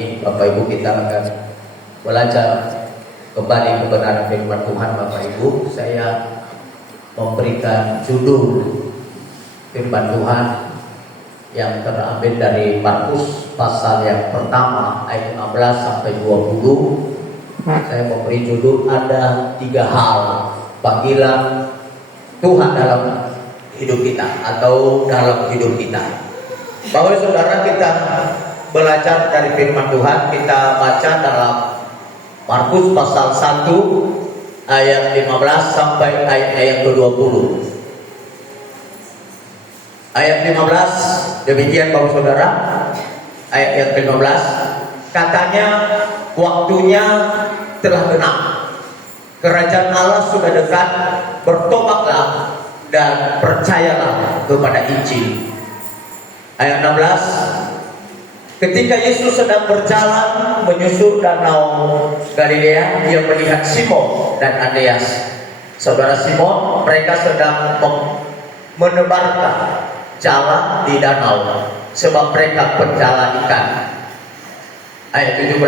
Bapak Ibu, kita akan belajar kembali kebenaran firman Tuhan. Bapak Ibu, saya memberikan judul firman Tuhan yang terambil dari Markus pasal yang pertama ayat 15 sampai 20. Saya memberi judul ada 3 hal panggilan Tuhan dalam hidup kita atau dalam hidup kita. Bapak Saudara, kita belajar dari firman Tuhan. Kita baca dalam Markus pasal 1 ayat 15 sampai ayat ke-20. Ayat 15 demikian Bapak Saudara. Ayat yang ke-15 katanya, waktunya telah genap, kerajaan Allah sudah dekat, bertobatlah dan percayalah kepada Injil. Ayat 16, ketika Yesus sedang berjalan menyusur danau Galilea, dia melihat Simon dan Andreas, saudara Simon. Mereka sedang menebarkan jala di danau, sebab mereka penjala ikan. Ayat 17,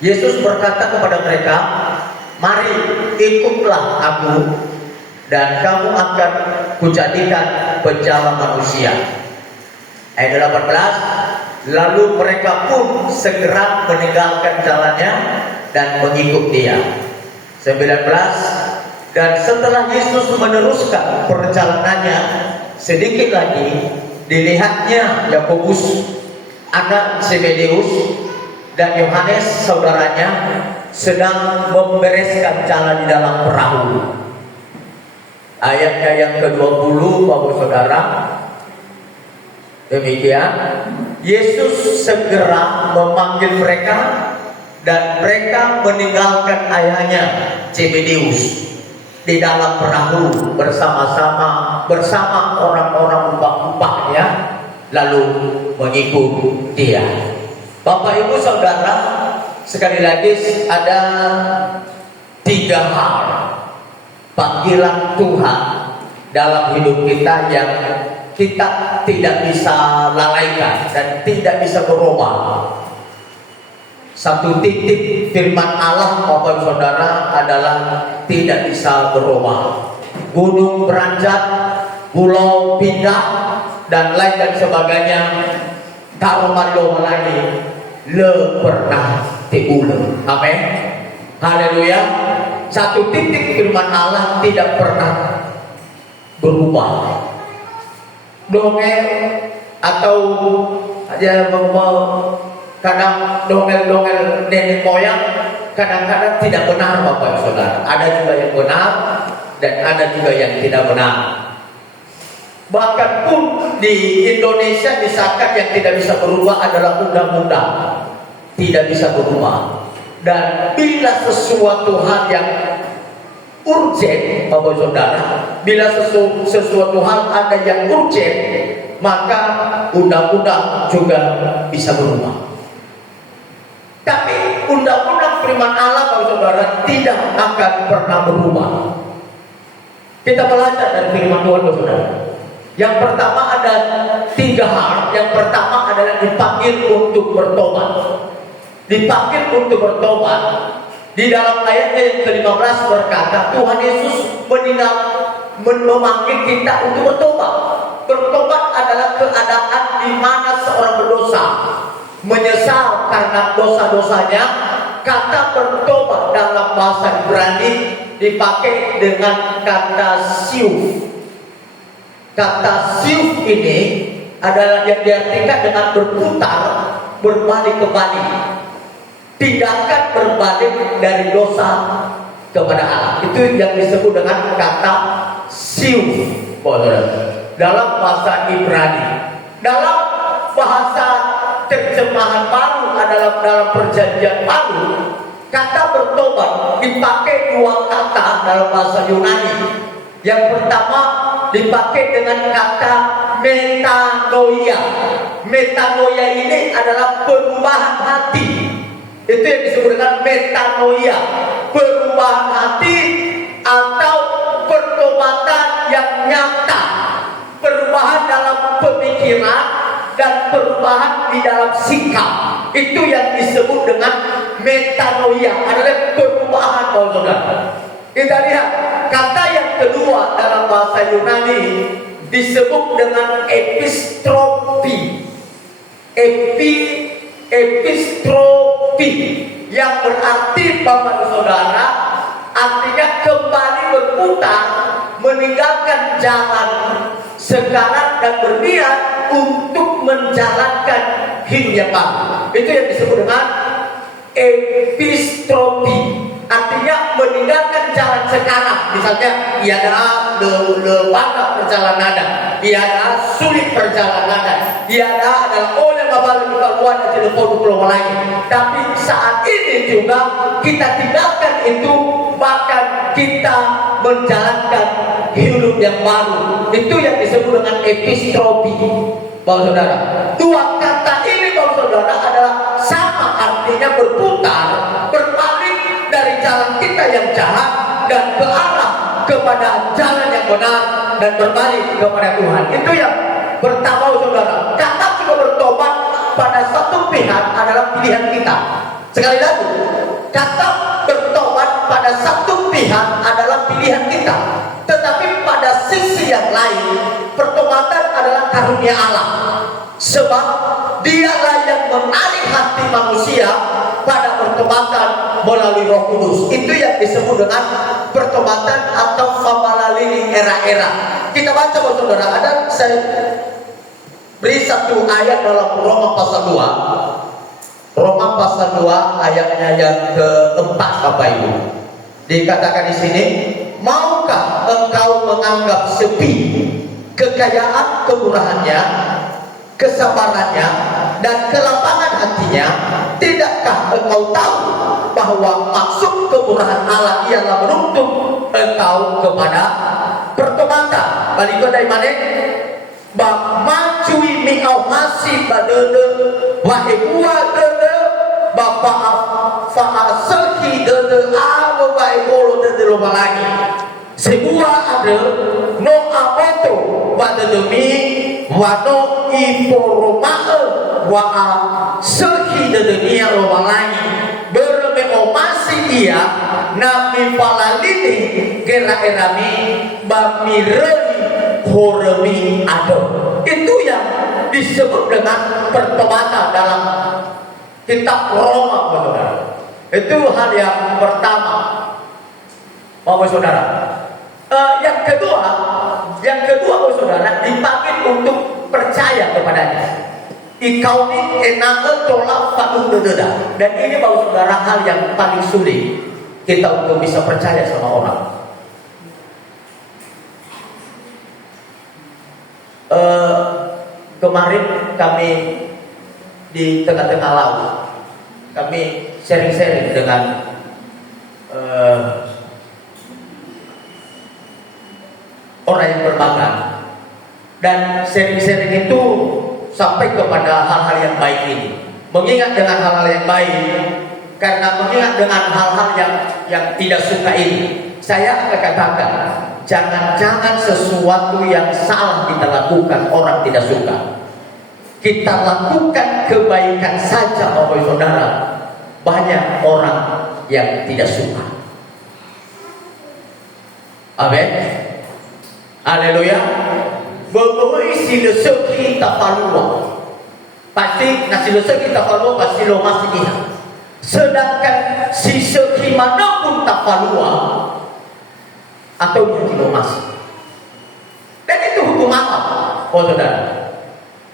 Yesus berkata kepada mereka, mari ikutlah aku, dan kamu akan kujadikan penjala manusia. Ayat 18, lalu mereka pun segera meninggalkan jalannya dan mengikut dia. 19, dan setelah Yesus meneruskan perjalanannya sedikit lagi, dilihatnya Yakobus anak Zebedeus dan Yohanes saudaranya sedang membereskan jalan di dalam perahu. Ayatnya yang ke-20 Bapak Saudara, demikian, Yesus segera memanggil mereka dan mereka meninggalkan ayahnya Zebedeus di dalam perahu bersama orang-orang upah-upahnya, lalu mengikut dia. Bapak Ibu Saudara, sekali lagi ada 3 hal panggilan Tuhan dalam hidup kita yang kita tidak bisa lalaikan dan tidak bisa berubah. Satu titik firman Allah Bapak Saudara adalah tidak bisa berubah. Gunung beranjak, pulau pindah, dan lain dan sebagainya, taruh lagi le pernah diulang. Amin. Haleluya. Satu titik firman Allah tidak pernah berubah. Dongeng atau aja kadang dongeng nenek moyang kadang-kadang tidak benar Bapak Saudara. Ada juga yang benar dan ada juga yang tidak benar. Bahkan pun di Indonesia misalkan yang tidak bisa berubah adalah undang-undang, tidak bisa berubah. Dan bila sesuatu hal yang urgent Bapak Saudara, bila sesuatu hal ada yang urgent, maka undang-undang juga bisa berubah. Tapi undang-undang firman Allah Bapak Saudara tidak akan pernah berubah. Kita belajar dari firman Tuhan Bapak Saudara. Yang pertama ada 3 hal. Yang pertama adalah dipanggil untuk bertobat. Dipanggil untuk bertobat. Di dalam ayatnya yang ke-15 berkata, Tuhan Yesus memanggil kita untuk bertobat. Bertobat adalah keadaan di mana seorang berdosa, menyesal karena dosa-dosanya. Kata bertobat dalam bahasa Ibrani dipakai dengan kata siuf. Kata siuf ini adalah yang diartikan dengan berputar, berbalik kembali. Tindakan berbalik dari dosa kepada Allah. Itu yang disebut dengan kata siuf dalam bahasa Ibrani. Dalam bahasa terjemahan baru adalah dalam perjanjian baru, kata bertobat dipakai 2 kata dalam bahasa Yunani. Yang pertama dipakai dengan kata metanoia. Metanoia ini adalah perubahan hati. Itu yang disebut dengan metanoia, perubahan hati atau pertobatan yang nyata. Itu yang disebut dengan metanoia, adalah perubahan saudara. Kita lihat kata yang kedua dalam bahasa Yunani disebut dengan epistropi. Epistropi yang berarti Bapak Saudara artinya kembali berputar, meninggalkan jalan sekarang dan berniat untuk menjalankan hidup yang baru. Itu yang disebut dengan epistropi, artinya meninggalkan jalan sekarang. Misalnya iada lepana perjalanan, iada sulit perjalanan, iada adalah oleh babal keluar dari pulau lain. Tapi saat ini juga kita tinggalkan itu, bahkan kita menjalankan hidup yang baru. Itu yang disebut dengan epistropi, Bapak Saudara. Dua kata ini Bapak Saudara adalah sama, artinya berputar, berbalik dari jalan kita yang jahat dan ke arah kepada jalan yang benar dan berbalik kepada Tuhan. Itu yang pertama Saudara. Kata juga bertobat pada satu pihak adalah pilihan kita. Sekali lagi, kata bertobat pada satu pihak adalah pilihan kita. Tetapi pada sisi yang lain, pertobatan adalah karunia Allah. Sebab dialah yang menarik hati manusia pada pertobatan melalui Roh Kudus. Itu yang disebut dengan pertobatan atau melalui era-era. Kita baca Saudara, ada saya beri satu ayat dalam Roma pasal 2. Roma pasal 2 ayatnya yang keempat Bapak Ibu. Dikatakan di sini, maukah engkau menganggap sepi kekayaan kemurahannya, kesabarannya, dan kelapangan hatinya? Tidakkah engkau tahu bahwa maksud kemurahan Allah ialah menuntut engkau kepada pertobatan? Balik dari mana? Bak macui miau masih badede wahai buah dede bapak fa'a seki dede awo wahai bolo dede lomba lagi sebuah ada no apoto wadede mi wano iporomae wa'a seki dede nia lomba lagi berme masih ia nabi palalini gera erami bamireni horemi ado. Itu yang disebut dengan pertobatan dalam kitab Roma, Saudara. Itu hal yang pertama, Bapak Saudara. Yang kedua, Bapak Saudara, dipanggil untuk percaya kepadanya. Ikauni enake tolak fatung dededa. Dan ini Bapak Saudara hal yang paling sulit kita untuk bisa percaya sama orang. Kemarin kami di tengah-tengah laut, kami sharing-sharing dengan orang yang bermagang, dan sharing-sharing itu sampai kepada hal-hal yang baik ini. Mengingat dengan hal-hal yang baik, karena mengingat dengan hal-hal yang tidak suka ini, saya akan katakan, jangan-jangan sesuatu yang salah kita lakukan orang tidak suka. Kita lakukan kebaikan saja Bapak Saudara, banyak orang yang tidak suka. Amin. Haleluya. Beberapa isi rezeki tak palua. Pasti nasi rezeki tak palua pasti lo masih ingat. Sedangkan si rezeki manapun tak palua atau dia tidak masuk. Dan itu hukum Allah, oh Saudara.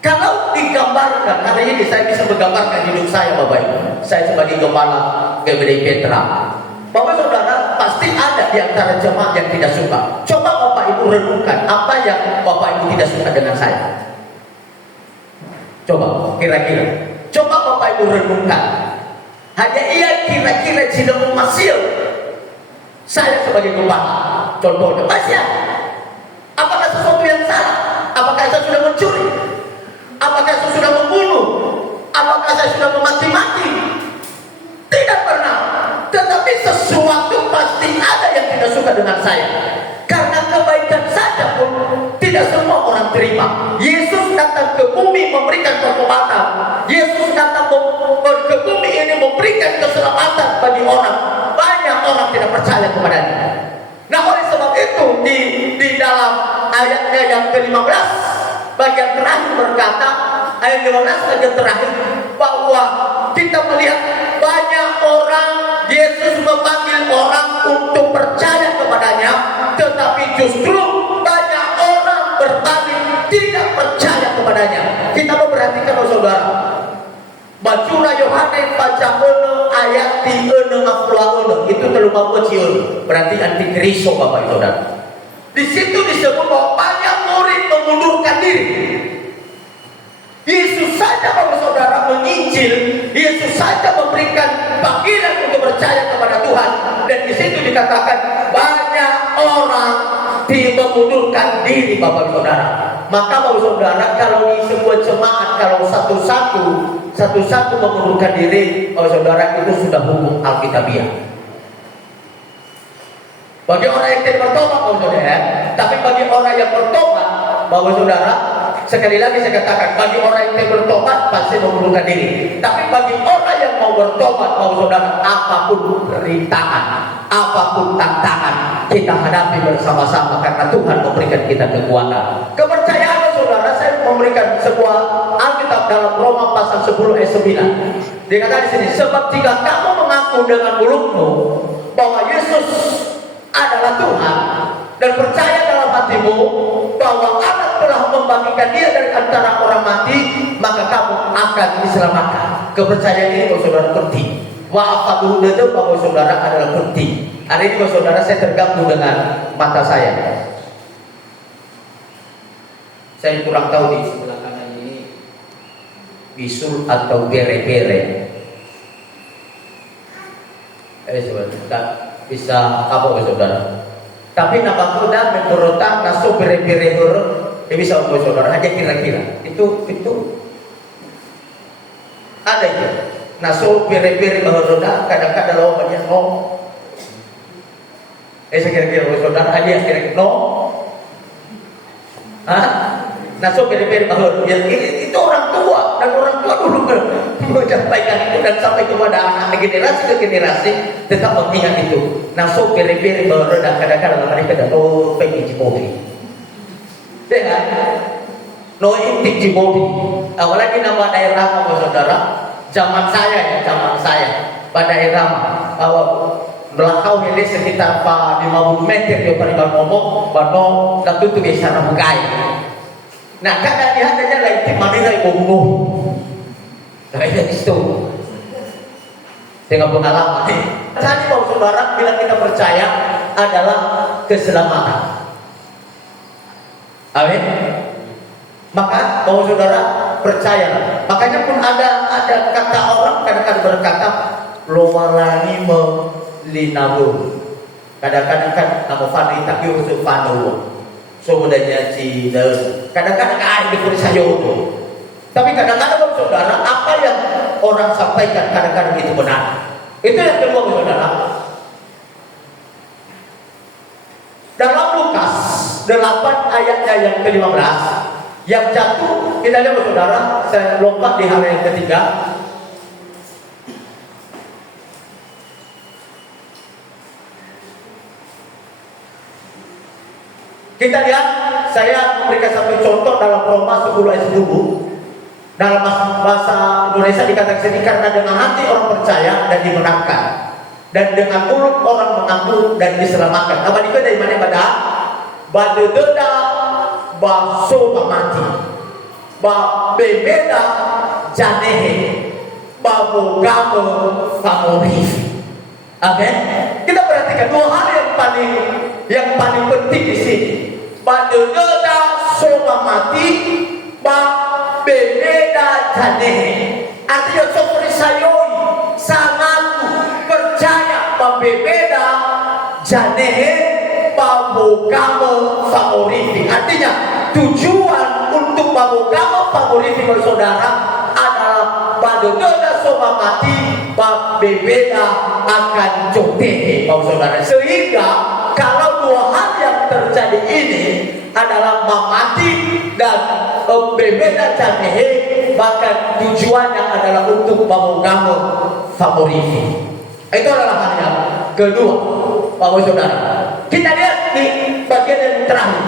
Kalau digambarkan, hari ini saya bisa menggambarkan hidup saya Bapak Ibu. Saya sebagai gembala GBI Petra. Bapak Saudara, pasti ada di antara jemaat yang tidak suka. Coba Bapak Ibu renungkan apa yang Bapak Ibu tidak suka dengan saya. Coba kira-kira. Coba Bapak Ibu renungkan. Hanya ia kira-kira tidak masih. Saya sebagai gembala, contohnya, Masya, apakah sesuatu yang salah? Apakah saya sudah mencuri? Apakah saya sudah membunuh? Apakah saya sudah memaki-maki? Tidak pernah. Tetapi sesuatu pasti ada yang tidak suka dengan saya. Karena kebaikan saja pun tidak semua orang terima. Yesus datang ke bumi memberikan pertobatan. Yesus datang banyak orang tidak percaya kepadanya. Nah, oleh sebab itu di dalam ayatnya yang ke-15 bagian terakhir berkata, ayat 15 bagian terakhir, bahwa kita melihat banyak orang, Yesus memanggil orang untuk percaya kepadanya, tetapi justru banyak orang berbalik tidak percaya kepadanya. Kita memperhatikan, saudara, Bacura Yohanes pacakono ayat di 6 itu terlupa kecil, berarti antikristo, Bapak Ibu Saudara. Di situ disebut bahwa banyak murid mengundurkan diri. Yesus saja, Bapak Saudara, menginjil, Yesus saja memberikan panggilan untuk percaya kepada Tuhan, dan di situ dikatakan banyak orang mengundurkan diri, Bapak Saudara. Maka Bapak Saudara, kalau di sebuah jemaat, kalau satu-satu mengundurkan diri, Bapak Saudara, itu sudah hukum Alkitabiah. Bagi orang yang tidak bertobat, Bapak Saudara, tapi bagi orang yang bertobat, Bapak Saudara, sekali lagi saya katakan, bagi orang yang tidak bertobat pasti mengundurkan diri. Tapi bagi orang yang mau bertobat, Bapak Saudara, apapun rintangan, apapun tantangan, kita hadapi bersama-sama karena Tuhan memberikan kita kekuatan. Kepercayaan, saudara, saya memberikan sebuah Alkitab dalam Roma pasal 10 ayat 9. Dikatakan di sini, sebab jika kamu mengaku dengan mulutmu bahwa Yesus adalah Tuhan dan percaya dalam hatimu bahwa Allah telah membagikan Dia dari antara orang mati, maka kamu akan diselamatkan. Kepercayaan ini, saudara, penting. Wa'afaduhu itu, Bapak Saudara, adalah penting. Hari ini, Bapak Saudara, saya terganggu dengan mata saya. Saya kurang tahu di sebelah kanan ini bisul atau bere-bere. Saudara, bisa apa, Bapak Saudara? Tapi nama kuda menurut naso bere-bere bisa, Bapak Saudara, aja kira-kira. Itu ada ya. Naso bere-bere bahwa kadang-kadang lawan banyak no. Saya kira-kira, saudara, aja kira-kira no. Naso bere-bere bahwa itu orang tua, dan orang tua dulu menyampaikan itu dan sampai kepada anak generasi ke generasi tetap mengingat itu. Naso bere-bere bahwa kadang-kadang mereka dah no pengen cipori. Dengan no intik cipori. Apalagi nama daerah, saudara. Zaman saya pada era bahwa belakang ini sekitar 50 meter di Pariban ngomong bahwa waktu itu bisa ramai. Nah, kadang dihadanya lagi di Madinah ibu bunuh. Kayak itu dengan pengalaman. Jadi, Bapak Saudara, bila kita percaya adalah keselamatan. Amin. Maka Bapak Saudara percayalah. Makanya pun ada kata orang kadang-kadang berkata lowalani melinabu. Kadang-kadang kan nama fani tapi untuk fanu. Sebenarnya Cina. Kadang-kadang ada di sayo itu. Tapi kadang-kadang, Bapak Saudara, apa yang orang sampaikan kadang-kadang itu benar. Itu yang kedua, Bapak Saudara. Dalam Lukas 8 ayatnya yang ke-15, yang jatuh, kita lihat, saudara, saya lompat di hal yang ketiga. Kita lihat, saya memberikan satu contoh dalam Roma 10 ayat 10. Dalam bahasa Indonesia dikatakan sini, karena dengan hati orang percaya dan dimenangkan, dan dengan mulut orang mengaku dan diselamatkan. Apa itu dari mana pada? Badededa baso mati, ba bebeda janehe, ba bogamo favori. Amin. Kita perhatikan dua hal yang paling penting di sini. Badededa soma mati, ba bebeda janehe. Artinya seperti sayoi, sangat percaya ba bebeda janehe, babogamo favoriti. Artinya tujuan untuk babogamo favoriti, bersaudara, adalah badododa soma mati, babebeda akan jotehe, saudara. Sehingga kalau dua hal yang terjadi ini adalah mamati dan bebeda janehe, bahkan tujuannya adalah untuk babogamo favoriti. Itu adalah hal yang kedua, Bapak Saudara. Kita lihat di bagian yang terakhir.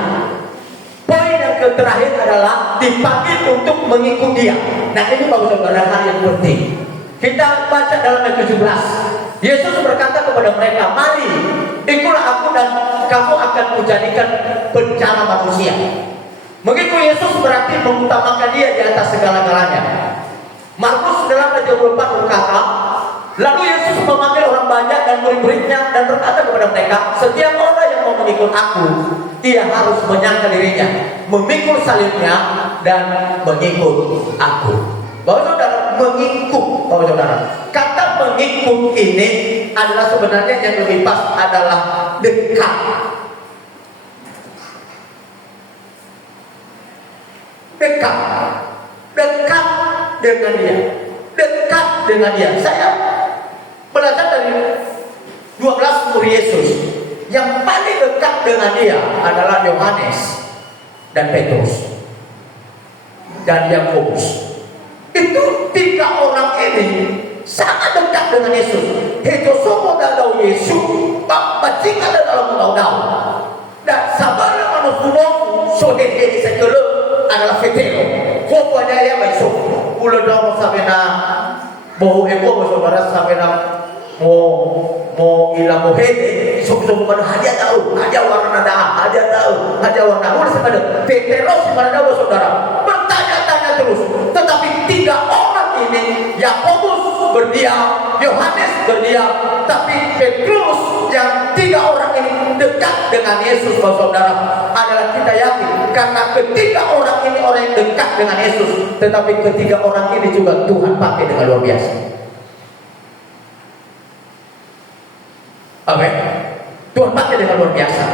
Poin yang terakhir adalah dipanggil untuk mengikut Dia. Nah, ini Bapak Saudara hal yang penting. Kita baca dalam ayat 17. Yesus berkata kepada mereka, "Mari, ikutlah aku dan kamu akan kujadikan bencana manusia." Mengikut Yesus berarti mengutamakan Dia di atas segala-galanya. Markus dalam ayat 24 berkata, lalu Yesus memanggil orang banyak dan murid-muridnya dan berkata kepada mereka, "Setiap orang yang mau mengikut aku, ia harus menyangkal dirinya, memikul salibnya dan mengikut aku." Bapak Saudara, mengikut, Bapak Saudara. Kata mengikut ini adalah sebenarnya yang lebih pas adalah dekat. Dekat dengan Dia, dekat dengan Dia. Saya belajar dari 12 murid Yesus. Yang paling dekat dengan Dia adalah Yohanes dan Petrus dan Yakobus. Itu tiga orang ini sangat dekat dengan Yesus. Itu semua dalam Yesus, bacing ada dalam undang-undang. Dan sabarnya manusia sohe segala adalah fetero. Kopanya ya besok. Ulah dong sampai na mau saudara sampai na mau ilang mau hede. Sok mana hadiah tahu, hadiah warna dah, hadiah warna. Ulah sebenarnya fetero sebenarnya saudara. Bertanya-tanya terus. Tetapi tiga orang ini, Yakobus berdiam, Yohanes berdiam, tapi Petrus yang tiga orang ini dekat dengan Yesus, saudara, adalah kita yakin karena ketiga orang ini orang yang dekat dengan Yesus, tetapi ketiga orang ini juga Tuhan pakai dengan luar biasa. Amin. Tuhan pakai dengan luar biasa.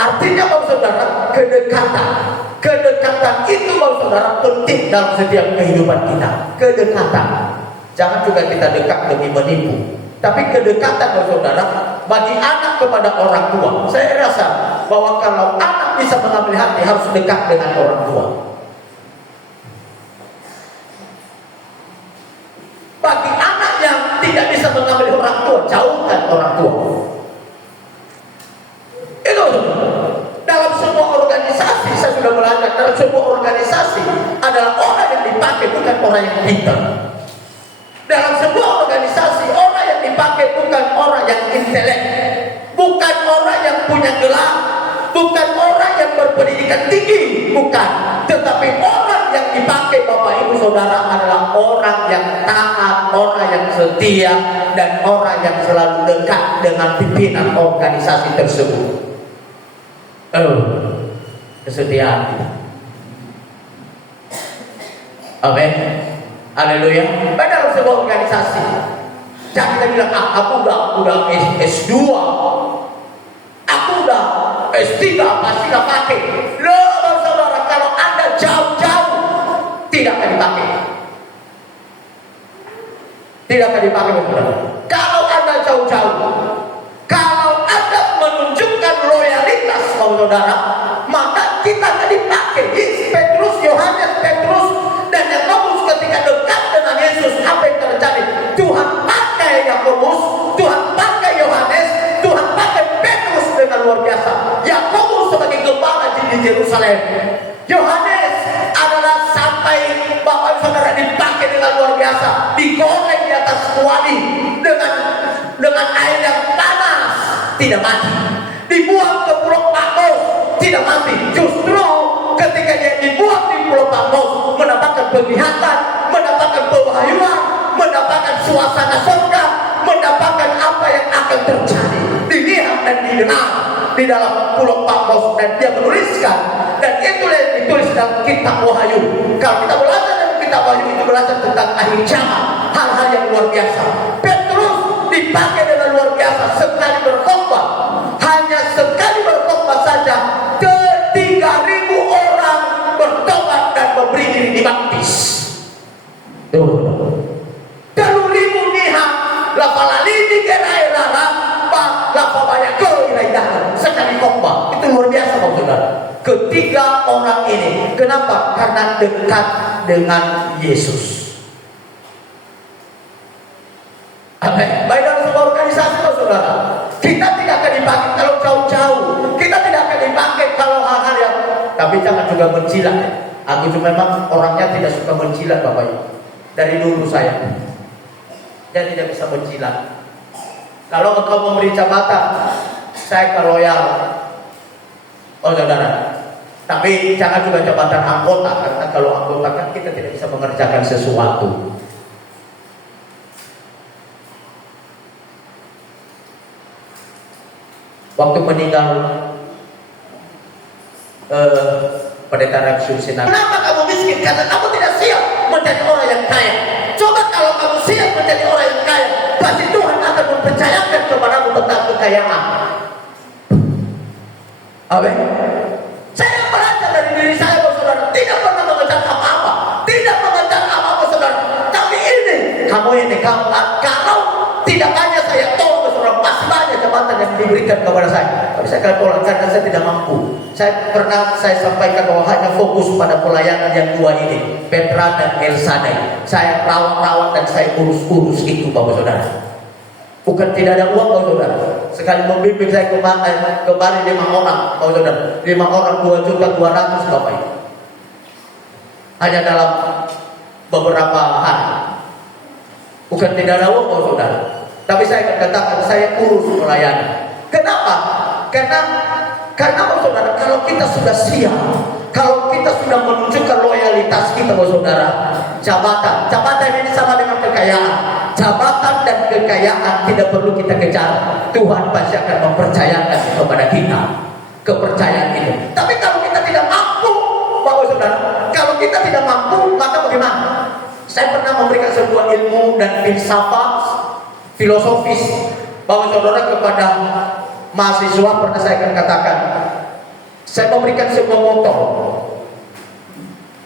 Artinya, saudara, kedekatan itu, saudara, penting dalam setiap kehidupan kita. Kedekatan. Jangan juga kita dekat demi menipu. Tapi kedekatan, saudara, bagi anak kepada orang tua. Saya rasa bahwa kalau anak bisa mengambil hati, harus dekat dengan orang tua. Bagi anak yang tidak bisa mengambil orang tua, jauhkan orang tua. Itu dalam sebuah organisasi, saya sudah belajar, dalam sebuah organisasi adalah orang yang dipakai, bukan orang yang pintar. Dalam sebuah organisasi, orang yang dipakai bukan orang yang intelek, bukan orang yang punya gelar, bukan orang yang berpendidikan tinggi, bukan. Tetapi orang yang dipakai, Bapak Ibu Saudara, adalah orang yang taat, orang yang setia, dan orang yang selalu dekat dengan pimpinan organisasi tersebut. Kesetiaan. Amin. Haleluya. Dalam sebuah organisasi, jangan kita bilang, aku udah S2, aku udah S3, pasti nggak pakai. Loh, saudara, kalau Anda jauh-jauh, tidak akan dipakai. Tidak akan dipakai, saudara. Kalau Anda jauh-jauh, kalau Anda menunjukkan loyalitas, saudara, maka kita akan dipakai. Petrus, Yohanes, Petrus, dan Yakobus ketika dekat dengan Yesus, apa yang terjadi? Tuhan pakai Yakobus, Tuhan pakai Yohanes, Tuhan pakai Petrus dengan luar biasa. Yakobus sebagai gembala di Yerusalem, Yohanes adalah sampai Bapak Saudara dipakai dengan luar biasa, digoreng di atas kuali dengan air yang panas, tidak mati. Dibuang ke Pulau Patmos, tidak mati. Justru ketika dia dibuang di Pulau Patmos, mendapatkan penglihatan, mendapatkan pewahyuan, mendapatkan suasana surga, mendapatkan apa yang akan terjadi, dilihat dan didengar di dalam Pulau Patmos. Dan dia menuliskan, dan itulah yang ditulis dalam kitab Wahyu. Kalau kita belajar dalam kitab Wahyu, itu belajar tentang akhir zaman, hal-hal yang luar biasa. Petrus dipakai dengan luar biasa, sekali berkhotbah, hanya sekali berkhotbah saja, 3.000 orang bertobat dan memberi diri dibaptis. Ribu niha, lapalali di gerai-rara, lapa banyak keiraidahan, sekali khotbah. Itu luar biasa, Bapak Saudara. Ketiga orang ini, kenapa? Karena dekat dengan Yesus. Baik dalam sebuah organisasi saudara. Kita tidak akan dipanggil kalau jauh-jauh. Kita tidak akan dipanggil kalau hal-hal yang. Tapi jangan juga mencilat. Aku cuma memang orangnya tidak suka mencilat, Bapak Ibu. Dari dulu saya tidak bisa mencilat. Kalau engkau memberi jabatan, saya akan loyal. Oh saudara. Tapi jangan juga jabatan anggota, karena kalau anggota kan kita tidak bisa mengerjakan sesuatu. Waktu meninggal Pendeta Ramsul Sinar. Kenapa kamu miskin? Karena kamu tidak siap menjadi orang yang kaya. Coba kalau kamu siap menjadi orang yang kaya, pasti Tuhan akan mempercayakan kepadamu tentang kekayaan. Amin. Saya belajar dari diri saya, saudara, tidak pernah mengejar apa-apa, tidak mengejar apa-apa, saudara. Tapi ini, kamu kalau tidak banyak saya tolong, saudara, masih banyak jabatan yang diberikan kepada saya. Tapi saya akan tolak karena saya tidak mampu. Saya sampaikan bahwa hanya fokus pada pelayanan yang dua ini, Petra dan Elsadai. Saya rawat-rawat dan saya urus-urus itu, Bapak Saudara. Bukan tidak ada uang, Bapak Saudara. Sekali membimbing saya kemarin 5 orang, Bapak Saudara. 5 orang 2.200.000, Bapak Ibu. Hanya dalam beberapa hari. Bukan tidak ada uang, Bapak Saudara. Tapi saya akan katakan saya urus pelayanan. Kenapa? Karena Bapak Saudara, kalau kita sudah siap, kalau kita sudah menunjukkan loyalitas kita, Bapak Saudara, jabatan ini sama dengan kekayaan. Jabatan dan kekayaan tidak perlu kita kejar. Tuhan pasti akan mempercayakan kepada kita kepercayaan itu. Tapi kalau kita tidak mampu, Bapak Saudara, kalau kita tidak mampu, maka bagaimana? Saya pernah memberikan sebuah ilmu dan filsafat filosofis, Bapak Saudara, kepada mahasiswa. Pernah saya akan katakan, saya memberikan sebuah motor.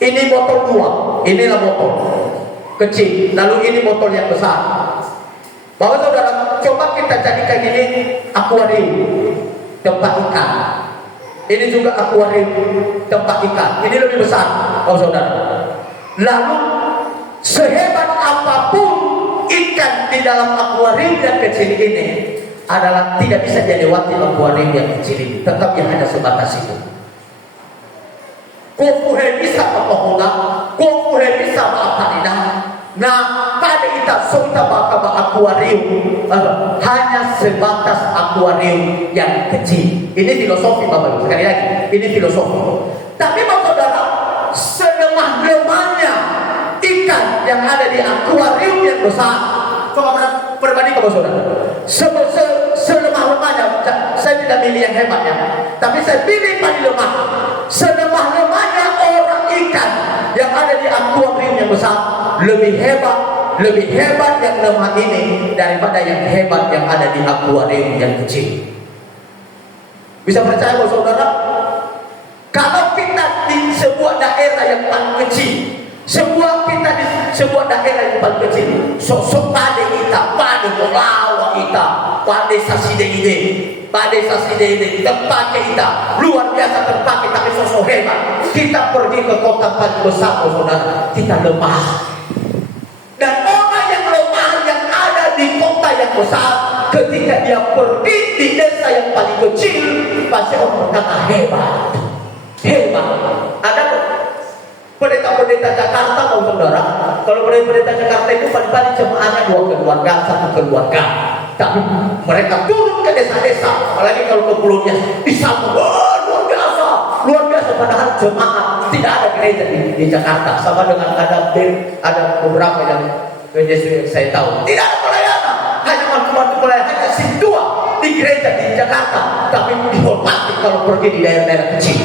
Ini motor tua, inilah motor kecil, lalu ini motor yang besar. Bapak Saudara, coba kita jadikan ini akuarium tempat ikan. Ini juga akuarium tempat ikan. Ini lebih besar, Bapak Saudara. Lalu sehebat apapun ikan di dalam akuarium yang kecil ini adalah tidak bisa dilewati akuarium yang kecil ini. Tetap yang ada sebatas itu. Kufuhe bisa memohonga, kufuhe bisa maaparina. Nah, pada kita sudah bakal akuarium hanya sebatas akuarium yang kecil. Ini filosofi, Bapak Ibu. Sekali lagi, ini filosofi. Tapi Bapak Saudara, selemah-lemahnya ikan yang ada di akuarium yang besar, coba perbandingkan, Bapak Saudara. Selemah-lemahnya, saya tidak pilih yang hebatnya, tapi saya pilih paling lemah. Selemah-lemahnya orang ikan yang ada di akuarium yang besar lebih hebat yang lemah ini daripada yang hebat yang ada di akuarium yang kecil. Bisa percaya, Bapak Saudara? Kalau kita di sebuah daerah yang paling kecil, kita di sebuah daerah yang paling kecil, sosok pada kita, pada melawan kita, pada saside ini, terpakai kita, luar biasa terpakai, tapi sosok hebat. Kita pergi ke kota paling besar, Saudara, kita lemah. Dan orang yang lemah yang ada di kota yang besar, ketika dia pergi di desa yang paling kecil, pasti orang berkata hebat. Ada pendeta Jakarta, Saudara. Kalau pendeta Jakarta itu paling-paling jemaahnya 2 keluarga, 1 keluarga. Tapi mereka turun ke desa-desa, apalagi kalau ke pulaunya, disambut, luar biasa. Padahal jemaah tidak ada gereja di Jakarta. Sama dengan ada beberapa yang Yesus saya tahu tidak ada pelayanan, hanya waktu pelayanan hanya dua di gereja di Jakarta, tapi dihormati kalau pergi di daerah-daerah kecil.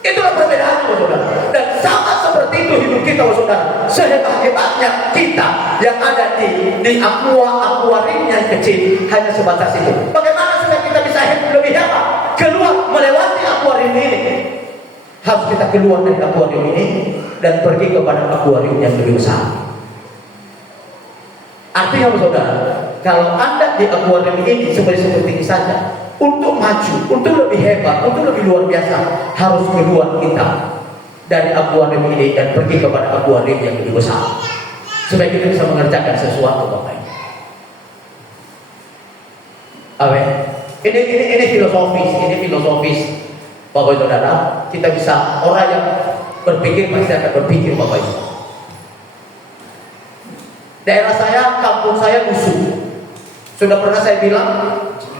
Itulah perbedaannya, Saudara. Dan sama seperti itu hidup kita, Saudara. Sehebat-hebatnya kita yang ada di akuarium yang kecil hanya sebatas itu. Bagaimana supaya kita bisa lebih hebat? Keluar melewati akuarium ini. Harus kita keluar dari akuarium ini dan pergi kepada akuarium yang lebih besar. Artinya, Saudara, kalau Anda di akuarium ini seperti ini saja, untuk maju, untuk lebih hebat, untuk lebih luar biasa, harus keluar kita dari akuarium ini dan pergi kepada akuarium yang lebih besar, supaya kita bisa mengerjakan sesuatu, Bapak Ibu. Amin. Ini filosofis. Bapak Ibu Saudara, kita bisa, orang yang berpikir pasti akan berpikir Bapak Ibu. Daerah saya, kampung saya musuh. Sudah pernah saya bilang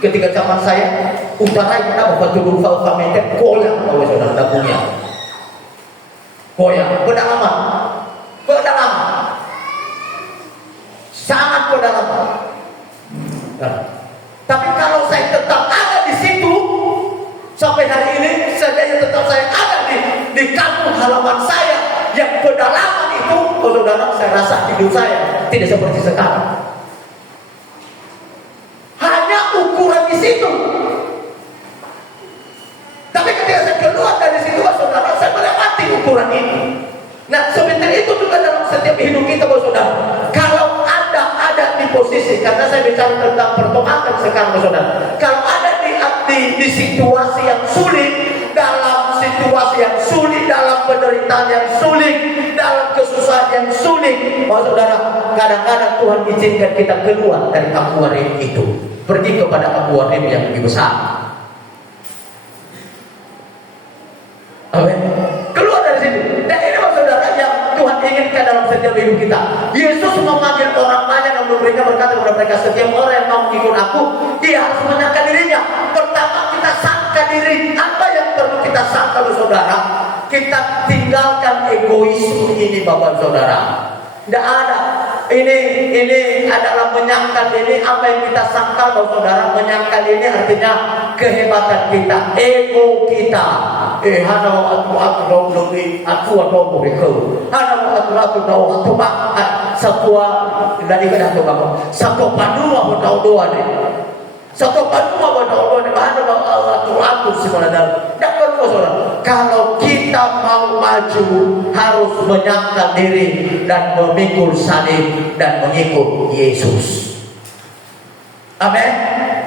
ketika zaman saya utara itu ada batu rupa meter goyang Bapak Ibu Saudara dapurnya. Goyang, pedalaman. Sangat pedalaman. Nah, tapi kalau saya tetap ada di situ sampai hari ini, saya tetap saya ada di kampung halaman saya yang pedalaman itu, saudara, saya rasa hidup saya tidak seperti sekarang. Hanya ukuran di situ. Tapi ketika saya keluar dari situ, saudara, saya melewati ukuran ini. Nah, sebenarnya itu juga dalam setiap hidup kita, saudara. Kalau ada di posisi, karena saya bicara tentang pertomakan sekarang, saudara. Kalau ada di situasi yang sulit, dalam situasi yang sulit, dalam penderitaan yang sulit, dalam kesusahan yang sulit, saudara, kadang-kadang Tuhan izinkan kita keluar dari akuarium itu, pergi kepada akuarium yang lebih besar. Amin. Keluar dari situ. Dan ini saudara yang Tuhan inginkan dalam setiap hidup kita. Yesus memanggil orang banyak dan memberikan berkata kepada mereka, setiap orang yang mau mengikut aku, dia harus menyangka dirinya. Pertama, kita sangka diri. Apa yang perlu kita sangka, saudara? Kita tinggalkan egoisme ini, Bapak Saudara. Tidak ada. Ini adalah menyangkal ini, apa yang kita sangkal, saudara. Menyangkal ini artinya kehebatan kita, ego kita. Hana atu lebih atu mereka. Hana atu sapua dari kada tu apa. Satu panua bertau dua ni. Satu panua bertau dua ni. Hana atu sebenarnya. Tak perlu, saudara. Kalau kita mau maju, harus menyangkal diri dan memikul salib dan mengikut Yesus. Amin.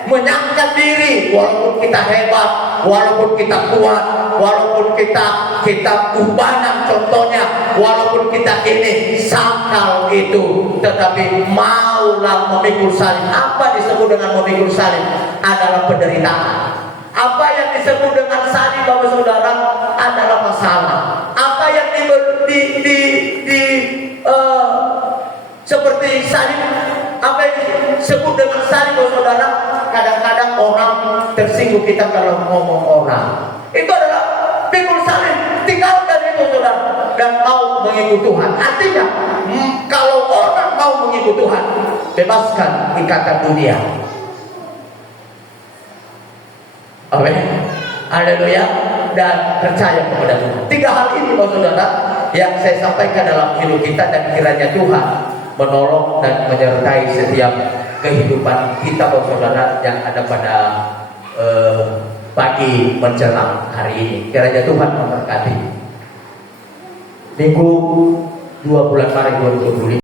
Menyangkal diri, walaupun kita hebat, walaupun kita kuat, walaupun kita ubanan contohnya, walaupun kita ini sangkal itu, tetapi maulah memikul salib. Apa disebut dengan memikul salib? Adalah penderitaan. Apa yang disebut dengan salib, Bapak Saudara, adalah masalah. Apa yang seperti salib, apa yang disebut dengan salib, Bapak Saudara, kadang-kadang orang tersinggung kita kalau ngomong orang. Itu adalah pikul salib. Tinggalkan itu, saudara, dan mau mengikut Tuhan. Artinya, kalau orang mau mengikut Tuhan, bebaskan ikatan dunia. Amin. Haleluya. Dan percaya kepada Tuhan. 3 hal ini, Bapak Saudara, yang saya sampaikan dalam hidup kita, dan kiranya Tuhan menolong dan menyertai setiap kehidupan kita, Bapak Saudara, yang ada pada pagi menjelang hari ini. Kiranya Tuhan memberkati. Minggu 2 bulan Maret 2025.